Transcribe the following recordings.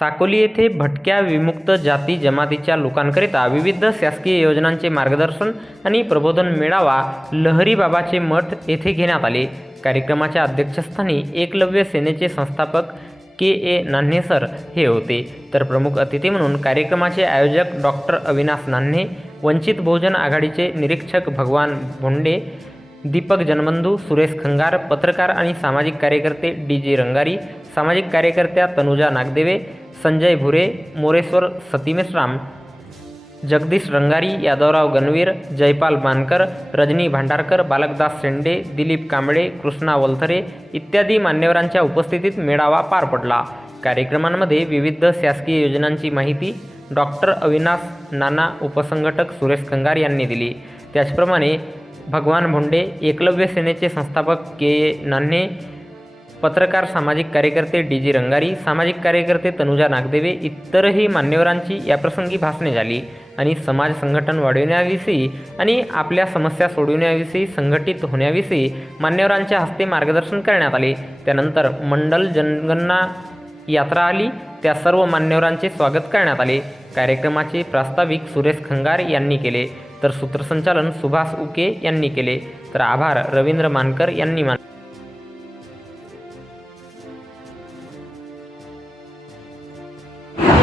साकोली येथे भटक्या विमुक्त जाती जमातीच्या लोकांकरिता विविध शासकीय योजनांचे मार्गदर्शन आणि प्रबोधन मेळावा लहरीबाबाचे मठ येथे घेण्यात आले. कार्यक्रमाच्या अध्यक्षस्थानी एकलव्य सेनेचे संस्थापक के ए नान्हे सर हे होते. तर प्रमुख अतिथी म्हणून कार्यक्रमाचे आयोजक डॉक्टर अविनाश नान्हे वंचित बहुजन आघाडीचे निरीक्षक भगवान भोंडे दीपक जनबंधू सुरेश खंगार पत्रकार आणि सामाजिक कार्यकर्ते डी जी रंगारी सामाजिक कार्यकर्त्या तनुजा नागदेवे संजय भुरे मोरेश्वर सतीमेश्राम जगदीश रंगारी यादवराव गणवीर जयपाल मानकर रजनी भांडारकर बालकदास शेंडे दिलीप कांबळे कृष्णा वलथरे इत्यादी मान्यवरांच्या उपस्थितीत मेळावा पार पडला. कार्यक्रमांमध्ये विविध शासकीय योजनांची माहिती डॉक्टर अविनाश नाना उपसंघटक सुरेश कंगार यांनी दिली. त्याचप्रमाणे भगवान भोंडे एकलव्य सेनेचे संस्थापक के ए नान्हे पत्रकार सामाजिक कार्यकर्ते डी जी रंगारी सामाजिक कार्यकर्ते तनुजा नागदेवे इतरही मान्यवरांची याप्रसंगी भाषणे झाली आणि समाज संघटन वाढविण्याविषयी आणि आपल्या समस्या सोडविण्याविषयी संघटित होण्याविषयी मान्यवरांच्या हस्ते मार्गदर्शन करण्यात आले. त्यानंतर मंडल जनगणना यात्रा आली. त्या सर्व मान्यवरांचे स्वागत करण्यात आले. कार्यक्रमाचे प्रास्ताविक सुरेश खंगार यांनी केले. तर सूत्रसंचालन सुभाष उके यांनी केले. तर आभार रवींद्र मानकर यांनी मान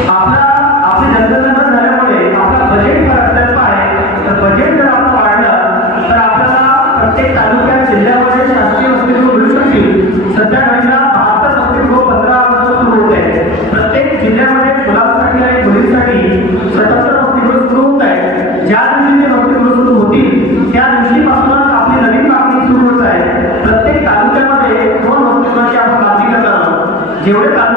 आपला आपली जनगणना झाल्यामुळे आपला बजेट फार अत्यल्प आहे. तर बजेट जर आपण वाढलं तर आपल्याला प्रत्येक तालुक्यात जिल्ह्यामध्ये शासकीय वसतिगृह मिळू शकतील. सध्या नवीनला बहात्तर वसतिगृह पंधरा ऑगस्ट सुरू होत आहे. प्रत्येक जिल्ह्यामध्ये मुलांसाठी आणि मुलींसाठी सतत वसतिगृह होत आहे. ज्या दिवशी ते वसतिगृह सुरू होतील त्या दिवशीपासूनच आपली नवीन मागणी सुरू होत आहे. प्रत्येक तालुक्यामध्ये दोन वसतिगृहाची आपण मागणी करत आहोत. जेवढे तालुके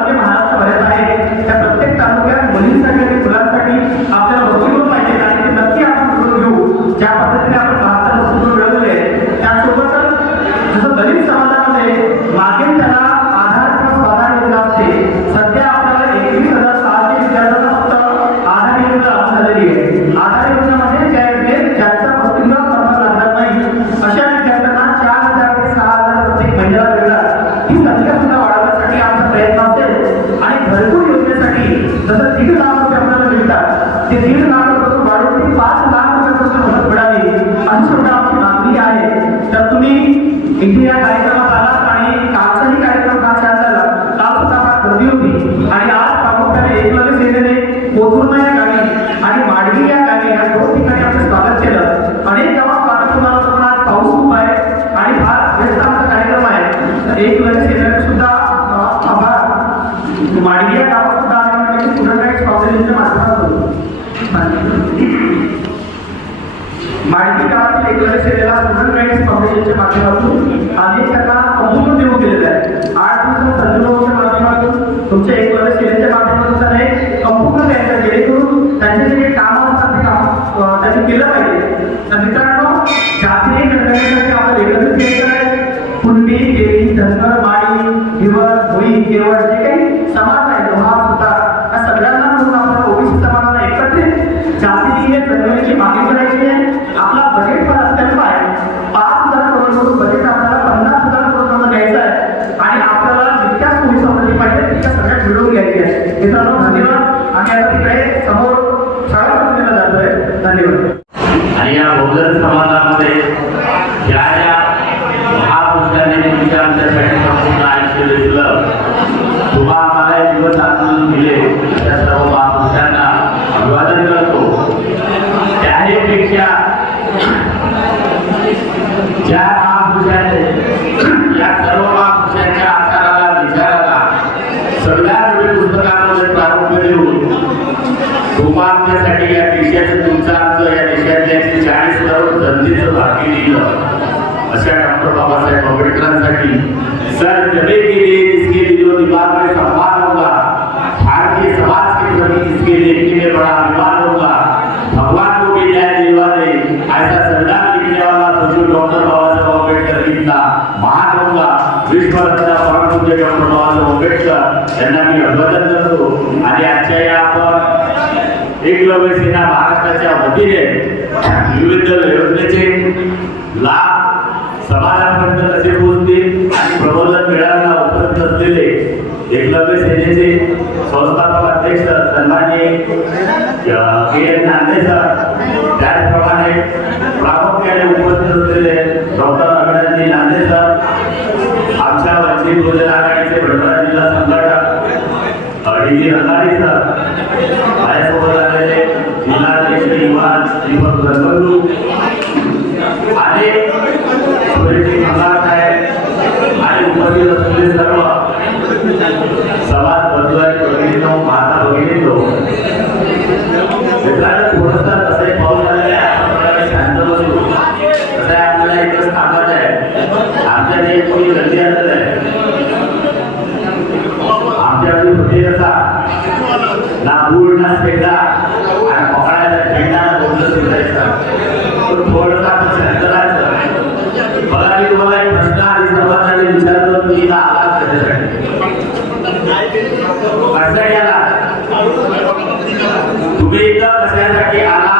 कोथुर्णा या गावी आणि माडवी या गावी या दोन ठिकाणी आपलं स्वागत केलं. अनेक गावात कार्यक्रमाला पण आज पाऊस खूप आहे आणि फार व्यस्त आमचा कार्यक्रम आहे. एक एकलव्य सेनेने सुद्धा आभार. माडवी या गावात सुद्धा आल्यामुळे स्टुडंट फाउंडेशनच्या माध्यमातून माहिती गावातील एक सेनेला स्टुडंट राईट्स फाउंडेशनच्या माध्यमातून या सर्व महापुरुषांच्या आचाराला विचाराला सगळ्या पुस्तकांमध्ये प्रारंभ देऊन या देशाचं तुमचं आमचं या देशातल्या चाळीस करोड जनतेचं भाग्य दिलं अशा डॉक्टर बाबासाहेब आंबेडकरांसाठी सर जबे के लिए जिसके दिमाग में सम्मान होगा भारतीय समाज के प्रति जिसके देखने में बड़ा अभिमान होगा। भगवान को भी न्याय दिलवा दे ऐसा संविधान लिखने वाला डॉक्टर बाबा विश्वरत्न परम पूज्य डॉक्टर बाबासाहेब आंबेडकर यांना मी अभिवादन करतो आणि आजच्या या आपण एकलव्य सेना महाराष्ट्राच्या वतीने विविध योजनेचे लाभ समाजापर्यंत कसे पोहोचतील आणि प्रबोधन मिळायला उपलब्ध असलेले एकलव्य सेनेचे संस्थापक अध्यक्ष सन्मान्य के एन नांदे सर त्याचप्रमाणे डी जी रंगारी सर माझ्यासोबत आलेले जिल्हाध्यक्ष इमान दीपक रंगलू आणि सुरेश मंगार साहेब आणि उपस्थित असलेले सर्व समाज बंधुआई भगिनीनो माता भगिनीनो मित्रांनो थोडंसं कसं आहे, पाऊस आलेला आहे आपण थोडा वेळ शांत बसू कसं आहे आपल्याला इथं थांबायचं आहे आमच्या ते कोणी गर्दी आलेलं आहे आमच्याकडे होते कसा ना पूल ना स्पेंडा आणि पकडायचा झेंडा ना दोन सुधायचा थोडंसं आपण शांत राहायचं बघा मी तुम्हाला एक प्रश्न आणि समाजाने विचारतो तुम्ही इथं आलात कशासाठी कशासाठी आला तुम्ही इथं कशासाठी आला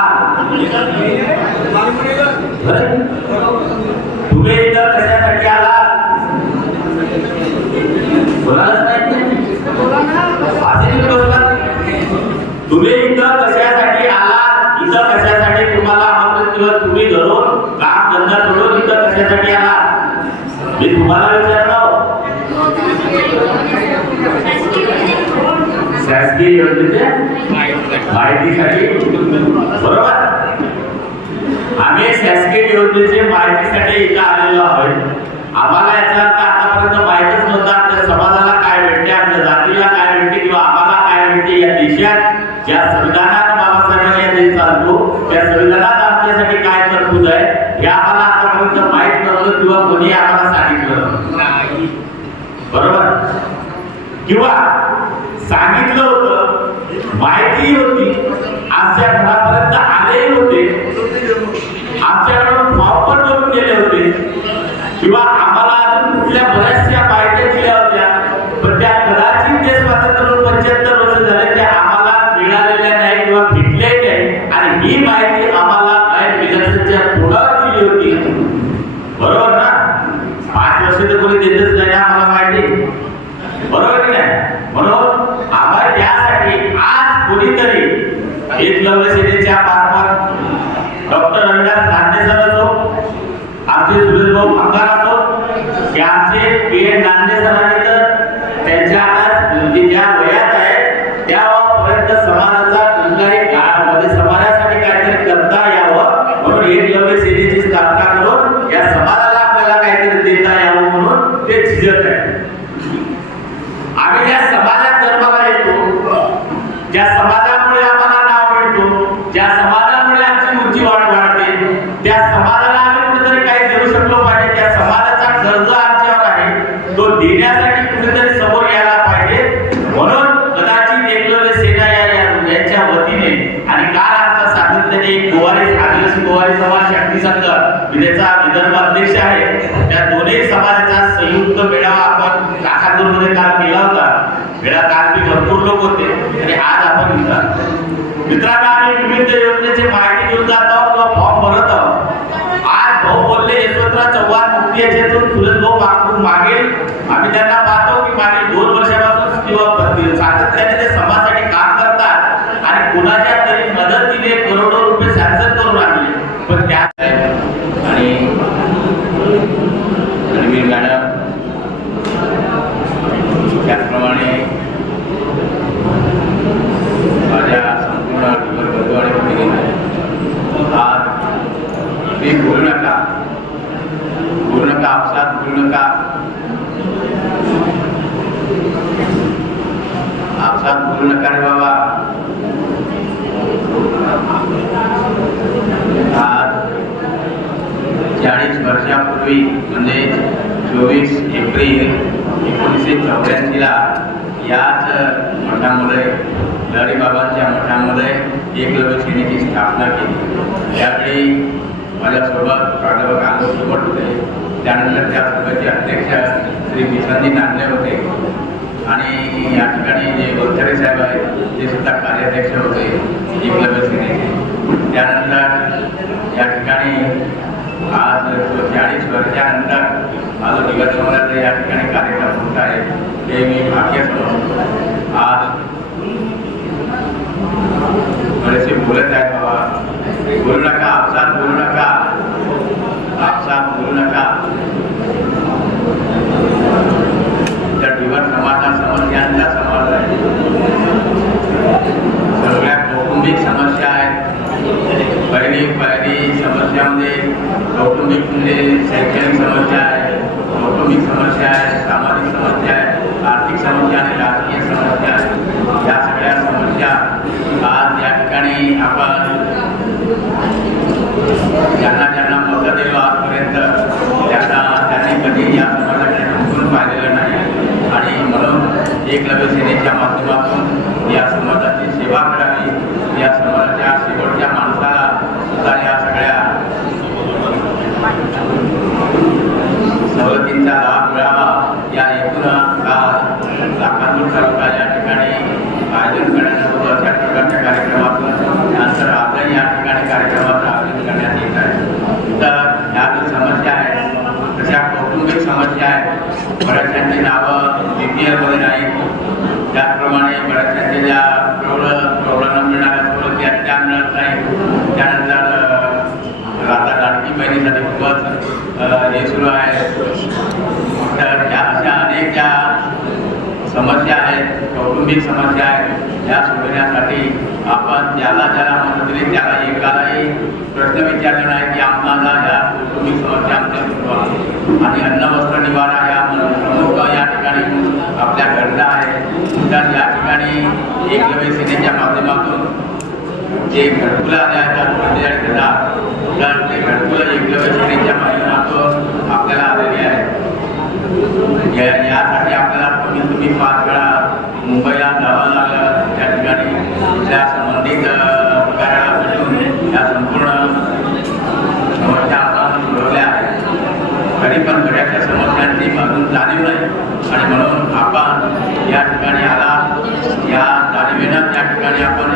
बरं? तुम्ही इथं कशासाठी आला कोणालाच माहीत नाही. असे तुम्ही बोललात. तुम्ही इथं कशासाठी आलात इथं कशासाठी तुम्हाला आमंत्रित केलं तुम्ही घरून काम धंदा सोडून इथं कशासाठी आलात मी तुम्हाला विचारलं शासकीय योजनेचे माहितीसाठी बरोबर. आम्ही शासकीय योजनेचे माहितीसाठी इथं आलेलो आहोत. आम्हाला याचा अर्थ आतापर्यंत माहितच नव्हता आपल्या समाजाला काय भेटते आपल्या जातीला काय भेटते किंवा आम्हाला काय भेटते या देशात. ज्या संविधानात बाबासाहेबांनी या देश चालतो त्या संविधानात आमच्यासाठी काय तरतूद आहे हे आम्हाला आतापर्यंत माहीत नव्हतं किंवा कोणी आम्हाला सांगितलं नाही. बरोबर? किंवा सांगितलं होतं माहिती होती. आमच्या घरापर्यंत आले होते. आमच्याकडून फॉर्म पण करून गेले होते. किंवा आम्हाला अजून कुठल्या बऱ्याचशा माहिती दिल्या होत्या पण त्या कदाचित ते स्वातंत्र्य पंच्याहत्तर वर्ष झाले त्या आम्हाला मिळालेल्या नाही किंवा भेटल्या नाही. आणि ही माहिती आम्हाला ऐन विधानसभेच्या तोंडावर दिली होती. बरोबर ना? पाच वर्ष तर कोणी देतच नाही आम्हाला माहिती. बरोबर कोणीतरी एकलव्य सेनेच्या मार्फत डॉक्टर रविदास नांदे सर असो आमचे सुरेश भाऊ भंगार असो की आमचे पी एन नांदे सरांनी तर त्यांच्या आज म्हणजे ज्या वयात आहे त्यापर्यंत समाजाचा कुठलाही गावामध्ये म्हणजे समाजासाठी काहीतरी करता यावं म्हणून एकलव्य सेनेची स्थापना करून या समाजाला आपल्याला काहीतरी देता यावं म्हणून ते झिजत आहे. त्या दोन्ही समाजाचा संयुक्त मेळावा आपण काकातूरमध्ये काल केला होता. मेळा काल मी भरपूर लोक होते आणि आज आपण मित्रांना मित्रांनो आम्ही विविध योजनेचे माहिती घेऊन जात आहोत किंवा फॉर्म भरत आहोत आज भाऊ बोलले यशवंतराव चव्हाण मुक्ती याच्यातून सुरेश भाऊ मागून मागेल आम्ही त्यांना पाहतो की मागील दोन वर्षापासून किंवा प्रति- सातत्याने ते समाजासाठी काम करतात आणि कुणाच्या तरी मदतीने करोडो रुपये सँक्शन करून आणले पण त्या आणि रणवीर मॅडम त्याचप्रमाणे माझ्या संपूर्ण टीमवर बंधू आणि भगिनींनो, आज तुम्ही बोलू नका बोलू नका आपसात बोलू नका आपसात बोलू नका रे बाबा आज चाळीस वर्षापूर्वी म्हणजे चोवीस एप्रिल एकोणीसशे चौऱ्याऐंशीला याच मठामध्ये लहरीबाबांच्या मठामध्ये एकलव्य सेनेची स्थापना केली. त्यावेळी माझ्यासोबत प्राध्यापक आनंद सोबत होते. त्यानंतर त्या सभेचे अध्यक्ष श्री किसनजी नांदे होते. आणि या ठिकाणी जे गोलछरे साहेब आहेत ते सुद्धा कार्याध्यक्ष होते एकलव्य सेनेचे त्यानंतर या ठिकाणी आज चाळीस वर्षानंतर माझं दिवस समाजाचा या कार्यक्रम होत आहे ते मी भाग्य आज बरेचसे बोलत आहेत बाबा बोलू नका आपसात बोलू नका आपसात बोलू नका तर दिवस समाज हा समाज आहे सगळ्या कौटुंबिक समस्या आहेत पहिली समस्यामध्ये कौटुंबिक म्हणजे शैक्षणिक समस्या आहे कौटुंबिक समस्या आहे सामाजिक समस्या आहे आर्थिक समस्या आणि राजकीय समस्या आहे. या सगळ्या समस्या आज या ठिकाणी आपण ज्यांना ज्यांना मत दिलो आजपर्यंत त्यांना त्यांनी कधी या समाजाकडे ढुकून पाहिलेलं नाही. आणि म्हणून एकलव्य सेनेच्या माध्यमातून या समाजाची सेवा करावी या समाज शेवटच्या माणसाला सुद्धा या सगळ्या सवलतींचा लाभ मिळावा या हेतून लाखांदूर तालुका या ठिकाणी आयोजन करण्यात होतं अशा प्रकारच्या कार्यक्रमातून नंतर आपल्या या ठिकाणी कार्यक्रमाचं आयोजन करण्यात येत आहे. तर ह्या ज्या समस्या आहेत तशा कौटुंबिक समस्या आहेत बऱ्याचशांची नावं बी पी एलमध्ये नाहीत त्याचप्रमाणे बऱ्याचशांचे ज्या प्रौढ प्रौढांना मिळणाऱ्या सवलती आहेत त्या मिळत नाही त्यानंतर अ, आता लाडकी बहिणीसाठी खूपच अ, हे सुरू आहे तर ह्या अशा अनेक ज्या समस्या आहेत समस्या आहे. या सोडवण्यासाठी आपण ज्याला ज्याला मदत दिली त्याला एकालाही प्रश्न विचारला नाही की आम्हाला या कौटुंबिक समस्या आमच्या सुटवा आणि अन्न वस्त्र निवारा या प्रमुख या ठिकाणी आपल्या घडला आहे तर या ठिकाणी एकलव्य सेनेच्या माध्यमातून जे घरकुलं आल्या आहेत पंचेचाळीस हजार तर ते घरकुलं एकलव्य सेनेच्या माध्यमातून आपल्याला आलेली आहे यासाठी आपल्याला कमीत कमी पाच वेळा मुंबईला जावं लागलं. त्या ठिकाणी त्या संबंधित या संपूर्ण समस्या आपण सोडवल्या आहेत. तरी पण बऱ्याचशा समस्यांची अजून जाणीव नाही. आणि म्हणून आपण या ठिकाणी आला. या जाणीवेनं त्या ठिकाणी आपण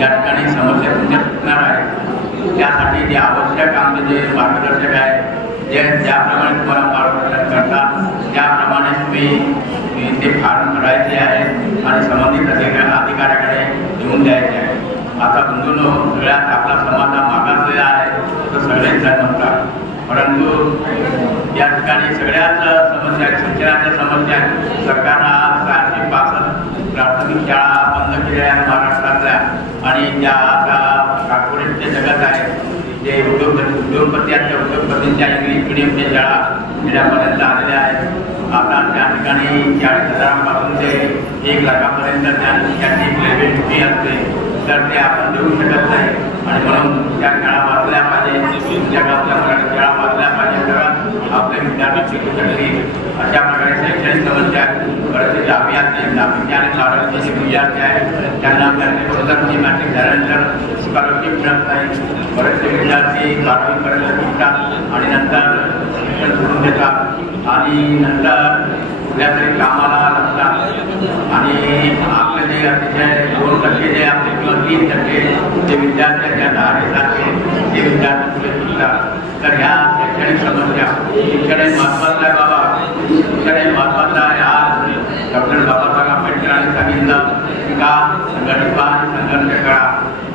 या ठिकाणी समस्या तुमच्या सुटणार आहे त्यासाठी जे आवश्यक आमचे जे मार्गदर्शक आहे जे ज्याप्रमाणे तुम्हाला मार्गदर्शन करतात त्याप्रमाणे तुम्ही ते फॉर्म भरायचे आहे आणि संबंधित अधिका अधिकाऱ्याकडे घेऊन द्यायचे आहे. आता बंधूंनो सगळ्यात आपला समाज हा मागासलेला आहे तर सगळेच जण म्हणतात. परंतु या ठिकाणी सगळ्याच समस्या आहेत शिक्षणाच्या समस्या आहेत. हा सहाशे पासष्ट प्राथमिक शाळा बंद केलेल्या आहेत महाराष्ट्रातल्या आणि त्या आता कॉर्पोरेटचे जगत आहे जे उद्योग उद्योगपती आहेत त्या उद्योगपतींच्या इंग्लिश मिडियमच्या शाळा खेड्यापर्यंत आलेल्या आहेत. आता त्या ठिकाणी चाळीस हजारांपासून ते एक लाखापर्यंत त्यांची लेवल फी असते. तर ते आपण देऊ शकत नाही. आणि म्हणून त्या शाळा वाचल्या पाहिजे. जगातल्या मराठी शाळा वाचल्या पाहिजे. जगात आपले विद्यार्थी शिकू शकतील अशा प्रकारे शैक्षणिक समस्या आहेत. बरेचसे असते असतील आणि बारावीचे जे विद्यार्थी आहेत. त्यांना त्यांनी स्वतःची मॅट्रिक झाल्यानंतर स्कॉलरशिप मिळत नाही. बरेचसे विद्यार्थी बारावीपर्यंत शिकतात आणि नंतर शिक्षण सोडून देतात आणि नंतर कुठल्या तरी कामाला लागतात आणि आपले जे अतिशय दोन टक्के जे आपले किंवा तीन टक्के जे विद्यार्थ्यांच्या दहा त्या धारेसारखे ते विद्यार्थी पुढे शिकतात तर ह्या शैक्षणिक समस्या शिक्षण हे महत्वाचं आहे बाबा. शिक्षण हे महत्वाचं आहे आज. डॉक्टर बाबासाहेब आंबेडकरांनी सांगितलं की का संघटित व्हा आणि संघर्ष करा.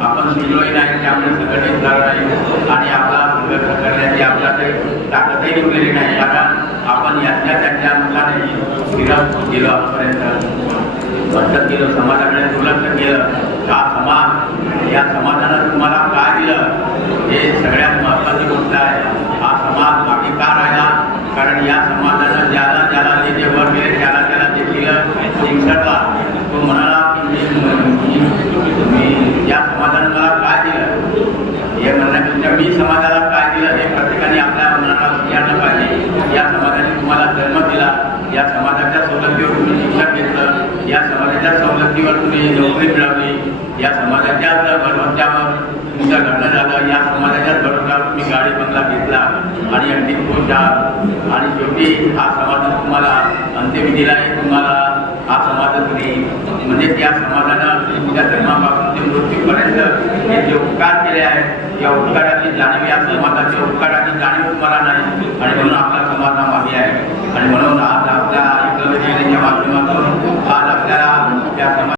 आपण शिकलोही नाही त्यामुळे संघटित झालं नाही. आणि आपला संघर्ष करण्याची आपल्याकडे ताकदही उरलेली नाही. कारण आपण यातल्या त्याच्या मुलाने फिरत गेलो आजपर्यंत. बचत केलं समाजाकडे दुर्लक्ष केलं. हा समाज या समाजानं तुम्हाला तुम्ही नोकरी मिळाली या समाजाच्याच भरवत्यावर तुमचा लग्न झालं या समाजाच्याच भरवत्यावर तुम्ही गाडी बंगला घेतला आणि अंतिम पोशाख आणि शेवटी हा समाज तुम्हाला अंतिम दिला आहे. तुम्हाला हा समाज नाही म्हणजे त्या समाजानं तुमच्या जन्मापासून ते मृत्यूपर्यंत हे जे उपकार केले आहेत या उपकाराची जाणीव या समाजाची उपकाराची जाणीव तुम्हाला नाही. आणि म्हणून आपला समाज हा मागे आहे. आणि म्हणून आज आपल्या एकमेकांच्या माध्यमातून आज आपल्याला त्या समाज